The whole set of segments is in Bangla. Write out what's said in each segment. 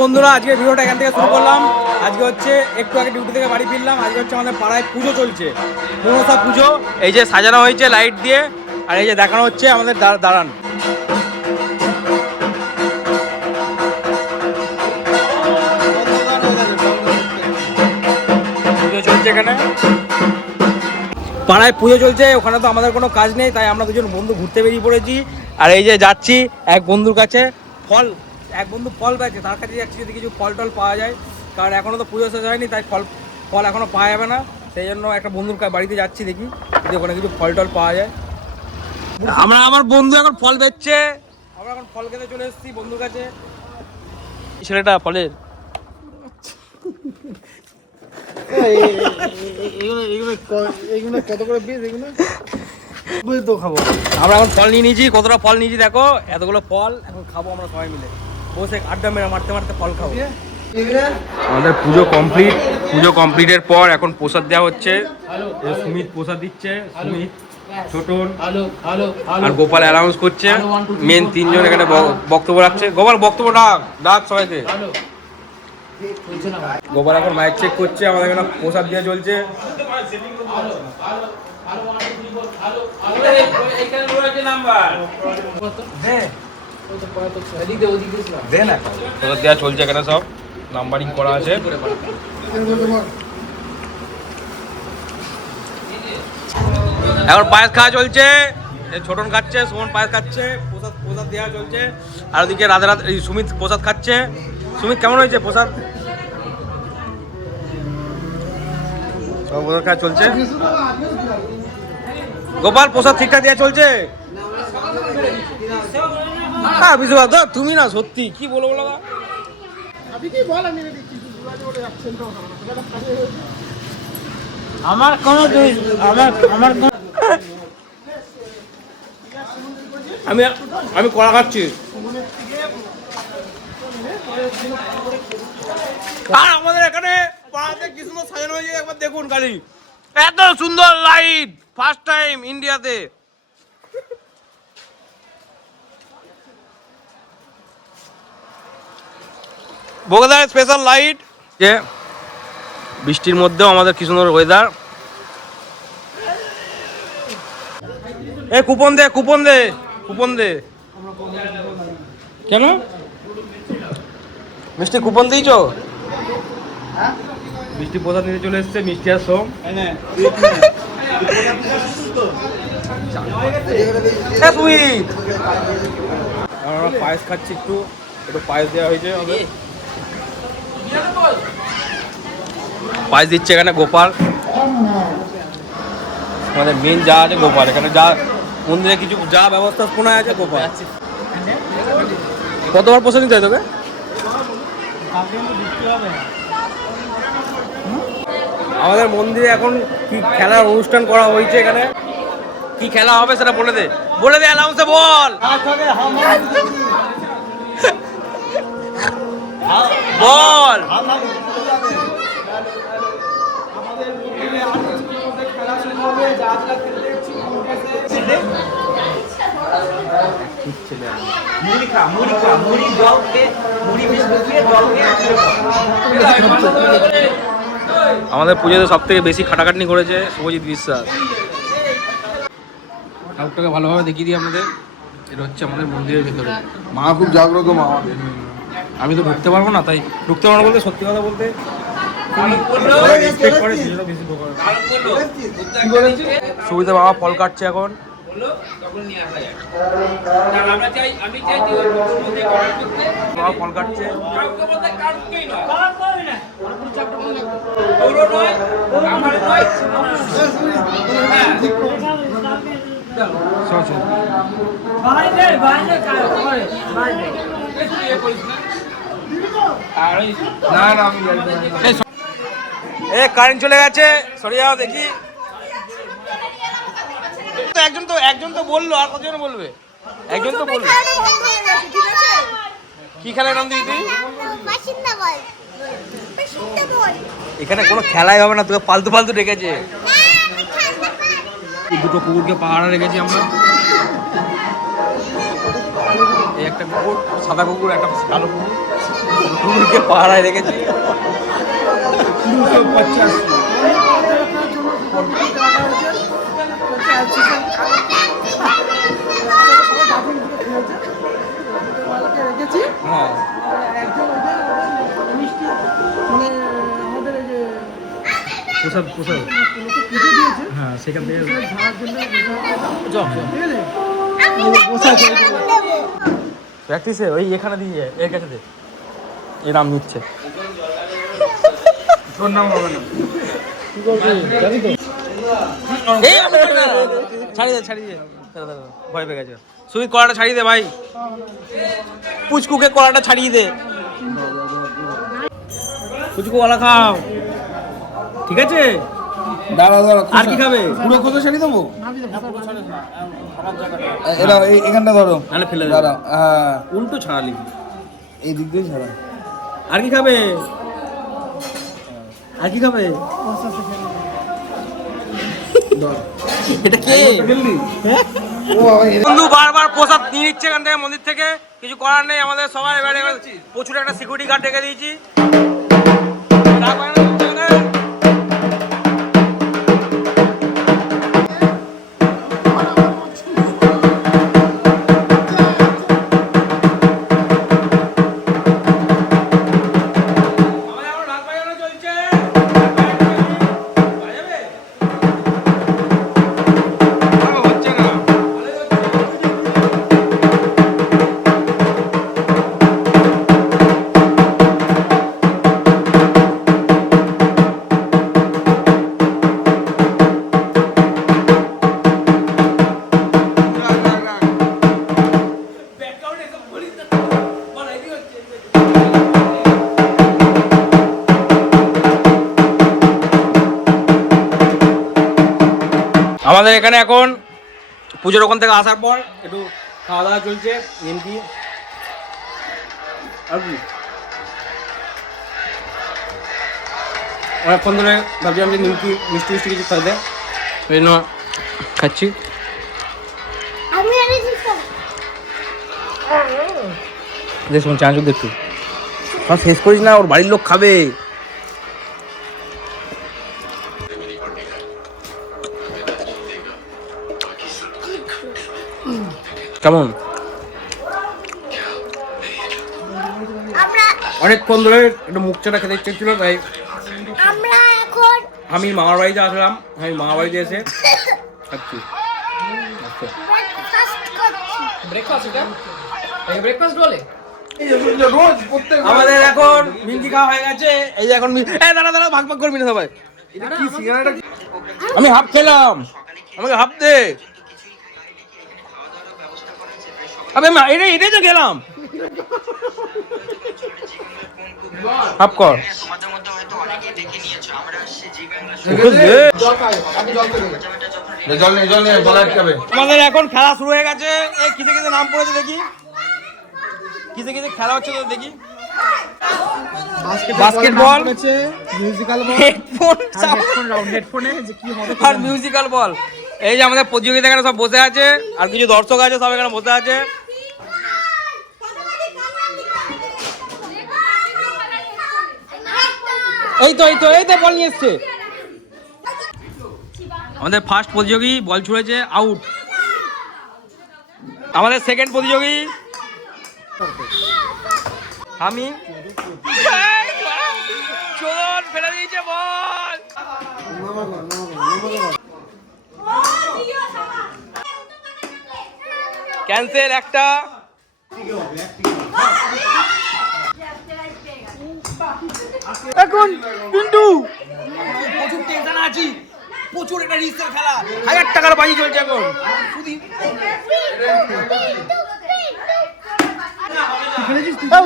বন্ধুরা আজকে ভিডিওটা এখান থেকে শুরু করলাম। আজকে হচ্ছে একটু আগে ডিউটি থেকে বাড়ি ফিরলাম। আজকে হচ্ছে আমাদের পাড়ায় পুজো চলছে, মনসা পুজো। এই যে সাজানো হয়েছে লাইট দিয়ে, আর এই যে দেখানো হচ্ছে আমাদের দাঁড়ান। পুজো চলছে এখানে, পাড়ায় পুজো চলছে। ওখানে তো আমাদের কোনো কাজ নেই, তাই আমরা দুজন বন্ধু ঘুরতে বেরিয়ে পড়েছি। আর এই যে যাচ্ছি এক বন্ধুর কাছে, এক বন্ধু ফল বেচে, তার কাছে যাচ্ছি যদি কিছু ফল টল পাওয়া যায়। কারণ এখনও তো পুজো শেষ হয়নি, তাই ফল এখনও পাওয়া যাবে না। সেই জন্য একটা বন্ধুর বাড়িতে যাচ্ছি, দেখি যদি ওখানে কিছু ফল টল পাওয়া যায়। আমার বন্ধু এখন ফল বেচছে, আমরা এখন ফল খেতে চলে এসেছি বন্ধুর কাছে। ছেলেটা ফলের কত করে পিস এগুলো তো খাবো। আমরা এখন ফল নিয়ে নিয়েছি, কতটা ফল নিয়েছি দেখো, এতগুলো ফল এখন খাবো আমরা সবাই মিলে বসে আড্ডা মেরে মারতে মারতে ফল খাবো। আমাদের পুজো কমপ্লিট, পুজো কমপ্লিটের পর এখন প্রসাদ দেওয়া হচ্ছে। সুমিত প্রসাদ দিচ্ছে, সুমিত, ছোটন আর গোপাল অ্যানাউন্স করছে। মেন তিনজন এখানে বক্তব্য রাখছে। গোপাল বক্তব্য ডাক সবাইকে। গোপাল এখন মাইক চেক করছে, আমাদের এখানে প্রসাদ দিয়ে চলছে। প্রসাদ দেওয়া চলছে এখানে, সব নাম্বারিং করা আছে। এখন পায়েস খাওয়া চলছে, ছোটন খাচ্ছে, সুমন পায়েস খাচ্ছে, প্রসাদ দেওয়া চলছে। আর ওদিকে রাধে সুমিত প্রসাদ খাচ্ছে। সুমিত কেমন হয়েছে প্রসাদ? সব প্রসাদ খাওয়া চলছে। গোপাল প্রসাদ ঠিকঠাক দেওয়া চলছে? হ্যাঁ বিশ্ববাদ তুমি না, সত্যি কি বলো বলো আমার কোনো আমি কড়া খাচ্ছি। আর আমাদের এখানে পাড়াতে কি সুন্দর সাজানো হয়েছে, একবার দেখুন খালি, এত সুন্দর লাইট, ফার্স্ট টাইম ইন্ডিয়াতে। বোগাদার স্পেশাল লাইট, যে বৃষ্টির মধ্যেও আমাদের কি সুন্দর ওয়েদার। এ কুপন দে, কুপন দে, কুপন দে। কেন মিষ্টি কুপন দিয়েছ? মিষ্টি প্রসাদ নিতে চলে এসছে, মিষ্টি আর সোম। আমরা পায়েস খাচ্ছি, একটু পায়েস দেওয়া হয়েছে। পায়েস দিচ্ছে এখানে গোপাল, আমাদের মেন যা আছে গোপাল। এখানে যা মন্দিরে কিছু যা ব্যবস্থাপনা আছে গোপাল। কতবার প্রসাদ নিতে হয় তোকে? আমাদের মন্দিরে এখন কি খেলার অনুষ্ঠান করা হয়েছে, এখানে কি খেলা হবে সেটা বলে দে, বলে দে, অ্যানাউন্সে বল। বল। আমাদের পুজোতে সব থেকে বেশি খাটাখাটনি করেছে শুভজিৎ বিশ্বাস। ঠাকুরটাকে ভালোভাবে দেখিয়ে দিই আপনাদের। এটা হচ্ছে আমাদের মন্দিরের ভেতরে, মা খুব জাগ্রত মা আমাদের। আমি তো ঢুকতে পারবো না, তাই ঢুকতে পারবো বলতে, সত্যি কথা বলতে সুবিধা। বাবা ফল কাটছে এখন। বাবা ফল কাটছে। কারেন্ট চলে গেছে, সরে যাও দেখি। একজন তো বললো, আর কতজন বলবে? একজন তো বললো। কি খেলার নাম দিবি তুই? এখানে কোনো খেলাই হবে না, তোকে ফালতু ফালতু ডেকেছে। দুটো কুকুরকে পাহাড়ে রেখেছি আমরা। এই একটা কুকুর সাদা কুকুর, একটা কালো কুকুর। কুকুরকে পাহারায় রেখেছি। 250 হ্যাঁ প্রসাদ প্রসাদ হ্যাঁ সেখান থেকে প্র্যাকটিসে ওই এখানে দিয়ে এর কাছে দে এর নাম নিচ্ছে তোর নাম হবে না এই ছাড়িয়ে দে ছাড়িয়ে দে ভয় পেয়ে গেছে সুমিত কলাটা ছাড়িয়ে দে ভাই পুচকুকে কলাটা ছাড়িয়ে দে পুচকু কলা খাও ঠিক আছে দাঁড়া দাঁড়া আর কি খাবে পুরো কোথায় ছাড়ি দেবো এটা এখানটা ধরো নাহলে ফেলে দাঁড়া হ্যাঁ উল্টো ছাড়ালি এই দিক দিয়ে ছাড়া আর কি খাবে আর কি খাবে এটা কে বন্ধু বারবার প্রসাদ নিয়ে নিচ্ছে এখান থেকে মন্দির থেকে কিছু করার নেই আমাদের সবাই এবারে প্রচুর একটা সিকিউরিটি গার্ড রেখে দিয়েছি আমাদের এখানে এখন পুজোর ওখান থেকে আসার পর একটু খাওয়া দাওয়া চলছে নিমকি আর কি অনেকক্ষণ ধরে ভাবছিলাম যে নিমকি মিষ্টি মিষ্টি কিছু খাওয়াতে ওই জন্য খাচ্ছি দেখুন চাঁচুক দেখছি শেষ করিস না ওর বাড়ির লোক খাবে কেমন অনেকক্ষণ ধরে একটু মুখ চাটা খেতে ইচ্ছে ছিল তাই আমি মামার বাড়িতে আসলাম আমি মামার বাড়িতে এসে খাচ্ছি আমাদের এখন মিষ্টি খাওয়া হয়ে গেছে এই যে এখন দাঁড়া দাঁড়া ভাগ ভাগ করবি না সবাই আমি হাফ খেলাম আমাকে হাফ দে আবে মা এটাই তো গেলাম হাফ কর আমাদের এখন খেলা শুরু হয়ে গেছে এই কিসে কিসে নাম পড়েছে দেখি কিসে কিসে খেলা হচ্ছে তো দেখি বাস্কেটবল মিউজিক্যাল বল হেডফোন হেডফোনে যে কি হবে আর মিউজিক্যাল বল এই যে আমাদের প্রতিযোগিতা এখানে সব বসে আছে আর কিছু দর্শক আছে সব এখানে বসে আছে এই তো বল নিয়ে এসছে আমাদের ফার্স্ট প্রতিযোগী বল ছুঁড়েছে আউট আমাদের সেকেন্ড প্রতিযোগী আমি চোর ফেলে দিয়েছে বল ক্যান্সেল একটা এখন পিন্টু প্রচুর টেনশন আছি প্রচুর একটা রিস্কের খেলা 1000 টাকার বাজি চলছে এখন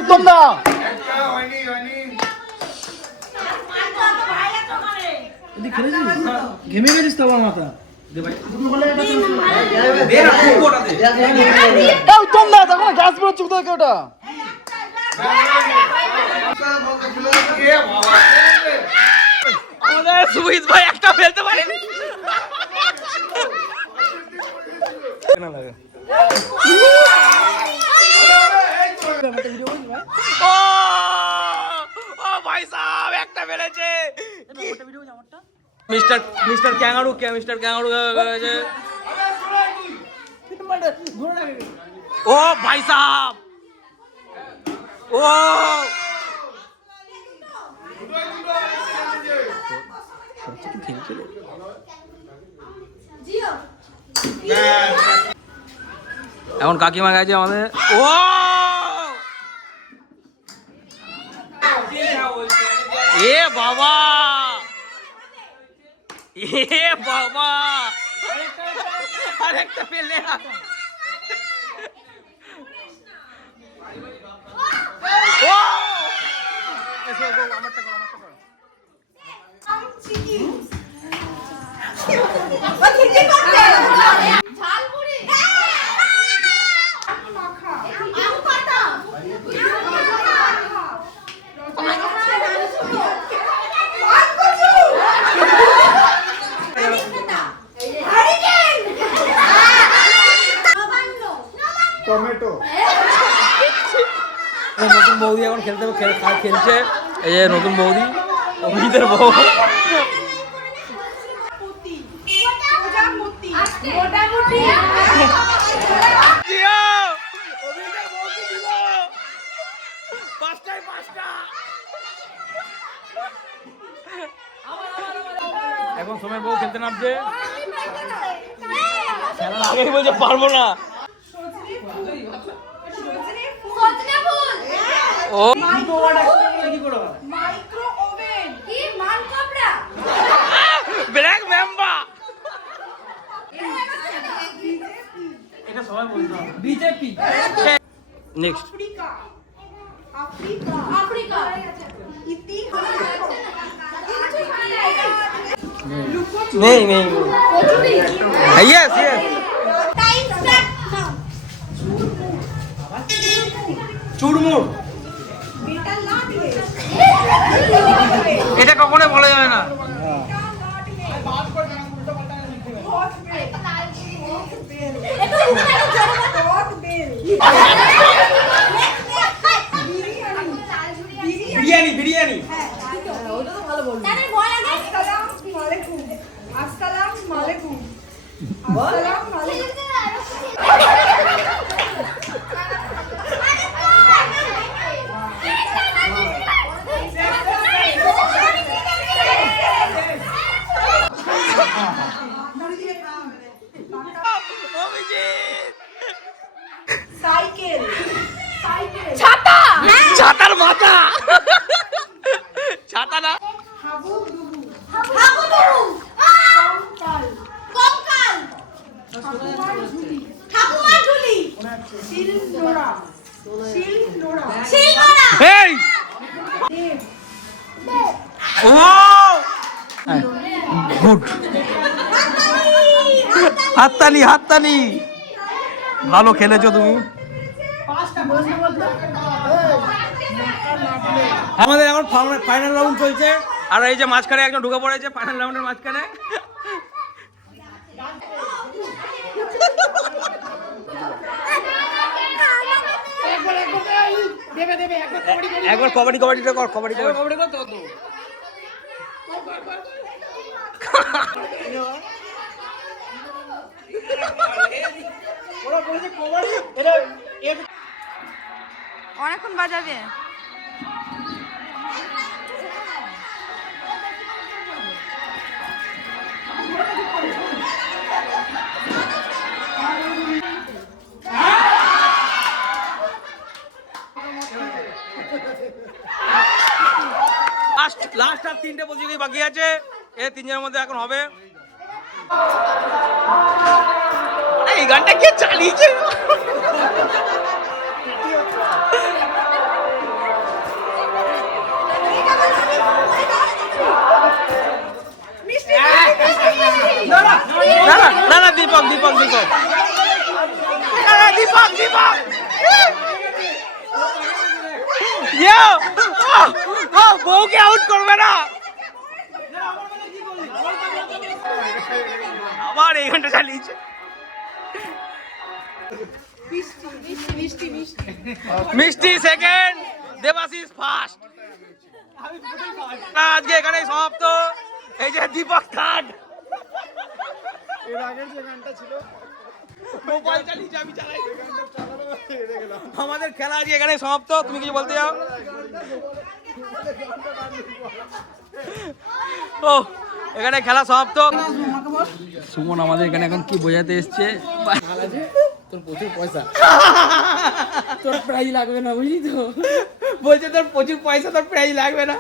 উত্তম দা ঘেমে গেছিস তো আমার মাথা উত্তম দা তখন গ্যাস বেরোচ্ছে কোথায় ওটা আমাদের সুমিত ভাই একটা ফেলতে পারেনি ও একটা ফেলেছে mister mister kangaroo mister kangaroo ও ভাই সাহেব ও এখন কাকিমা গেছে আমাদের ও এ বাবা এ বাবা আরেকটা পেলে ও এসো আমারটা করো ঝালমুড়ি টমেটো নতুন বৌদি এখন খেলছে এই যে নতুন বৌদি অভিজিতের বউ এখন সময় বউ খেলতে নামছে খেলার আগেই বলছে পারবো না ও মাইক্রো ওভেন কি মান কাপড়া ব্ল্যাক মেম্বা এটা সবাই বলতো BJP next Africa Africa Africa ইতিহাস নেই yes yes time start now চুরমুর বেটা লাগবে এটা কখনো বলা যাবে না বিরিয়ানি বিরিয়ানি সাইকেল ছাতা ছাতার মাথা ছাতা না হাবুডুবু কঙ্কাল ঠাকুমার ঝুলি শিলনোড়া এই ও গুড হাততালি হাততালি ভালো খেলেছো তুমি আমাদের এখন ফাইনাল রাউন্ড চলছে আর এই যে মাঝখানে একজন ঢুকে পড়েছে ফাইনাল রাউন্ডের মাঝখানে একবার কবাডিটা কর কবাডি কর অনেকক্ষণ বাজাবে লাস্ট আর তিনটে প্রতিযোগী বাকি আছে এই তিনজনের মধ্যে এখন হবে এই গানটা কে চালিয়েছে না না দীপক দীপক দীপক দীপক দীপক বউকে আউট করবে না আবার এই ঘন্টা চালিয়েছে মিষ্টি সেকেন্ড দেবাশিস ফার্স্ট আজকে এখানেই সমাপ্ত। এই যে দীপক থার্ড। এর আগের যে গানটা ছিল মোবাইল চালিয়ে আমি চালাই। আমাদের খেলা আজকে এখানেই সমাপ্ত। তুমি কিছু বলতে চাও? ও এখানে খেলা সমাপ্ত। সুমন আমাদের এখানে এখন কি বোঝাতে এসছে? তোর প্রচুর পয়সা, তোর প্রাইজ লাগবে না, বুঝলি তো? বলছে তোর প্রচুর পয়সা, তোর প্রাইজ লাগবে না।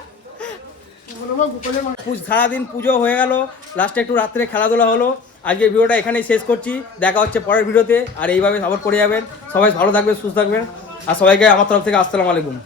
সারাদিন পুজো হয়ে গেল, লাস্টে একটু রাত্রে খেলাধুলা হলো। আজকের ভিডিওটা এখানেই শেষ করছি। দেখা হচ্ছে পরের ভিডিওতে। আর এইভাবে সাপোর্ট করে যাবেন। সবাই ভালো থাকবেন, সুস্থ থাকবেন। আর সবাইকে আমার তরফ থেকে আসসালামু আলাইকুম।